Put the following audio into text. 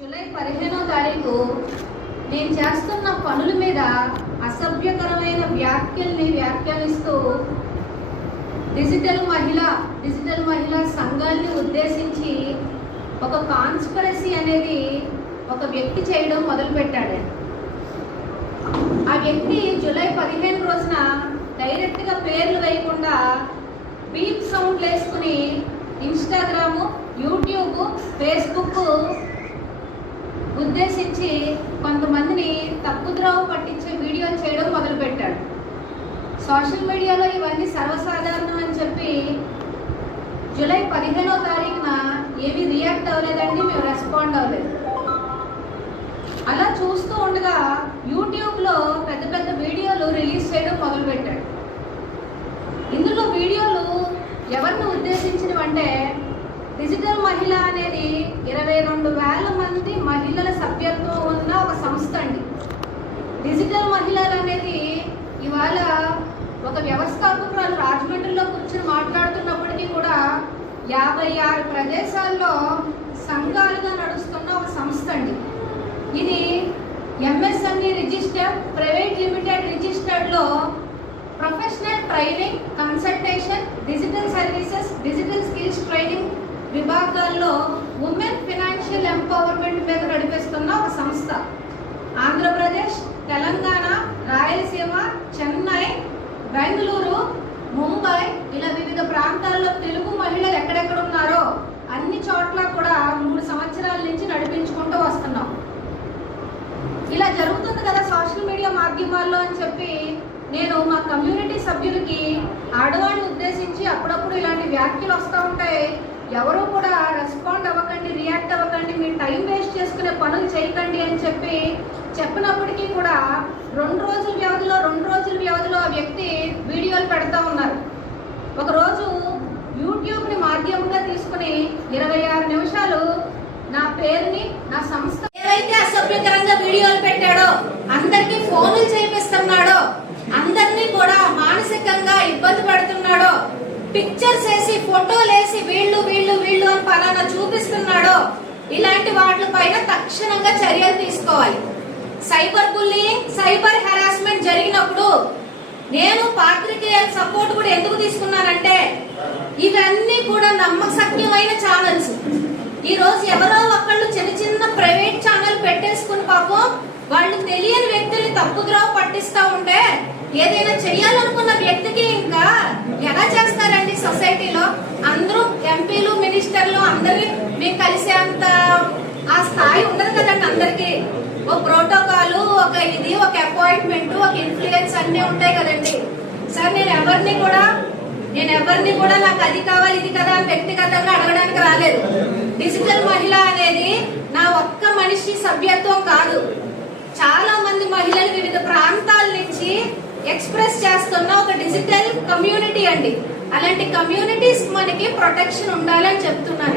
July 15వ తారీఖు నేను చేస్తున్న పనుల మీద అసభ్యకరమైన వ్యాఖ్యానిస్తూ డిజిటల్ మహిళా సంఘాన్ని ఉద్దేశించి ఒక కాన్స్పిరసీ అనేది ఒక వ్యక్తి చేయడం మొదలుపెట్టాడు. ఆ వ్యక్తి జూలై 15 రోజున డైరెక్ట్గా పేర్లు వేయకుండా బీప్ సౌండ్ వేసుకుని ఇన్స్టాగ్రాము, యూట్యూబ్, ఫేస్బుక్ ఉద్దేశించి కొంతమందిని తప్పుద్రోవ పట్టించే వీడియోలు చేయడం మొదలుపెట్టాడు. సోషల్ మీడియాలో ఇవన్నీ సర్వసాధారణం అని చెప్పి జూలై 15వ తారీఖున ఏమీ రియాక్ట్ అవ్వలేదండి, మేము రెస్పాండ్ అవ్వలేదు. అలా చూస్తూ ఉండగా యూట్యూబ్లో పెద్ద పెద్ద వీడియోలు రిలీజ్ చేయడం మొదలుపెట్టాడు. ఇందులో వీడియోలు ఎవరిని ఉద్దేశించినవంటే డిజిటల్ మహిళ అనేది 22,000 మంది మహిళల సభ్యత్వం ఉన్న ఒక సంస్థ అండి. డిజిటల్ మహిళలు అనేది ఇవాళ ఒక వ్యవస్థాపకురాలు రాజమండ్రిలో కూర్చొని మాట్లాడుతున్నప్పటికీ కూడా 56 ప్రదేశాల్లో సంఘాలుగా నడుస్తున్న ఒక సంస్థ అండి. ఇది ఎంఎస్ఎంఈ రిజిస్టర్డ్, ప్రైవేట్ లిమిటెడ్ రిజిస్టర్డ్లో professional training, consultation, digital services, digital skills training విభాగాల్లో ఉమెన్ ఫైనాన్షియల్ ఎంపవర్మెంట్ మీద నడిపిస్తున్న ఒక సంస్థ. ఆంధ్రప్రదేశ్, తెలంగాణ, రాయలసీమ, చెన్నై, బెంగళూరు, ముంబై ఇలా వివిధ ప్రాంతాల్లో తెలుగు మహిళలు ఎక్కడెక్కడ ఉన్నారో అన్ని చోట్ల కూడా 3 సంవత్సరాల నుంచి నడిపించుకుంటూ వస్తున్నాం. ఇలా జరుగుతుంది కదా సోషల్ మీడియా మాధ్యమాల్లో అని చెప్పి నేను మా కమ్యూనిటీ సభ్యులకి, ఆడవాళ్ళని ఉద్దేశించి అప్పుడప్పుడు ఇలాంటి వ్యాఖ్యలు వస్తూ ఉంటాయి. ఎవరు కూడా రెస్పాండ్ అవ్వకండి, రియాక్ట్ అవ్వకండి, మీరు టైం వేస్ట్ చేసుకునే పనులు చేయకండి అని చెప్పినప్పటికీ కూడా 2 రోజుల వ్యవధిలో ఆ వ్యక్తి వీడియోలు పెడతా ఉన్నారు. ఒకరోజు యూట్యూబ్ని మాధ్యమంగా తీసుకుని 26 నిమిషాలు నా పేరుని, నా సంస్థ ఏవైతే అసభ్యకరంగా వీడియోలు పెట్టాడో, అందరికీ ఫోన్లు చేపిస్తున్నాడో, అందరినీ కూడా మానసికంగా ఇబ్బంది పెడుతున్నాడో, పిక్చర్స్ వేసి ఫోటోలు వేసి వీళ్ళు అని పలానా చూపిస్తున్నాడో, ఇలాంటి వాటిపైన తక్షణంగా చర్యలు తీసుకోవాలి. సైబర్ బుల్లింగ్, సైబర్ హెరాస్మెంట్ జరిగినప్పుడు నేను పాత్రికేయుల సపోర్ట్ కూడా ఎందుకు తీసుకున్నానంటే ఇవన్నీ కూడా నమ్మశక్యమైన ఛానల్స్. ఈ రోజు ఎవరో ఒకళ్ళు చిన్న ప్రైవేట్ ఛానల్ పెట్టేసుకుని పాపం వాళ్ళు తెలియని వ్యక్తుల్ని తప్పుద్రోవ పట్టిస్తా ఉంటే ఏదైనా చెయ్యాలనుకున్న వ్యక్తికి ఇంకా ఎలా చేస్తారండి? సొసైటీలో అందరూ ఎంపీలు, మినిస్టర్లు అందరినీ మేము కలిసేంత ఆ స్థాయి ఉండదు కదండి. అందరికి ఒక ప్రోటోకాల్, ఒక అపాయింట్మెంట్, ఒక ఇన్ఫ్లుయెన్స్ అన్నీ ఉంటాయి కదండి. సార్ నేను ఎవరిని కూడా నాకు అది కావాలి ఇది కదా అని వ్యక్తిగతంగా అడగడానికి రాలేదు. డిజిటల్ మహిళ అనేది నా ఒక్క మనిషి సభ్యత్వం కాదు, చాలా మంది మహిళలు వివిధ ప్రాంతాల నుంచి ఎక్స్ప్రెస్ చేస్తున్న ఒక డిజిటల్ కమ్యూనిటీ అండి. అలాంటి కమ్యూనిటీస్ మనకి ప్రొటెక్షన్ ఉండాలని చెప్తున్నాను.